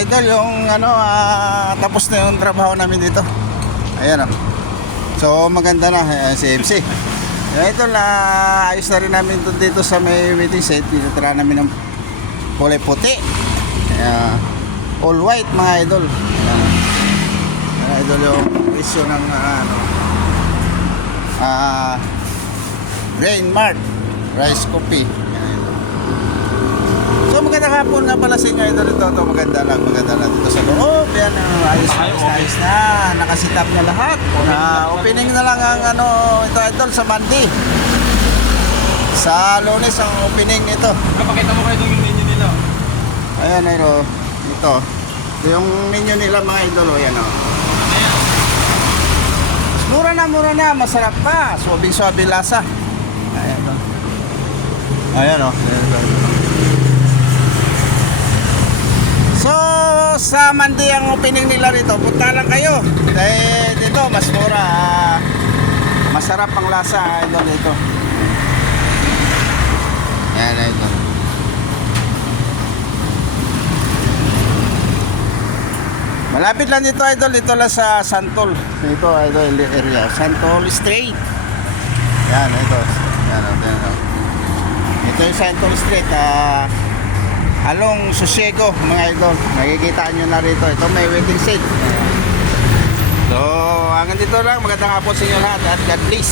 idol, yung tapos na yung trabaho namin dito. Ayan oh. So maganda na si MC. Yung idol, ayos na rin namin dito sa may waiting set. Tinatira namin ng kulay puti. All white mga idol. Ayan idol, yung issue ng Rainmart Rice Coffee. So magandang hapon nga pala sa inyo idol. Ito maganda lang dito sa loob. Yan, ayos na. Nakasitap na lahat. Opening na lang ang ito idol sa Monday. Sa Lunes ang opening nito. Pakita mo kayo yung menu nila. Ayan idol. Ito yung menu nila mga idol. Ayan o. Mura na, masarap pa. Suwabing-suwabe lasa. Ayan o. Ayan o. So, sa Monday ang opening nila rito. Punta lang kayo. Dahil dito, mas mura. Masarap ang lasa idol dito. Ayan idol. Malapit lang dito idol, dito lang sa Santol. Dito idol area, Santol Street. Yan ito. Yan ito. Ito yung Santol Street, along Sosiego mga idol. Makikita nyo na rito. Ito may waiting set. So, hanggang dito lang. Magandang hapon sa inyo lahat at God bless.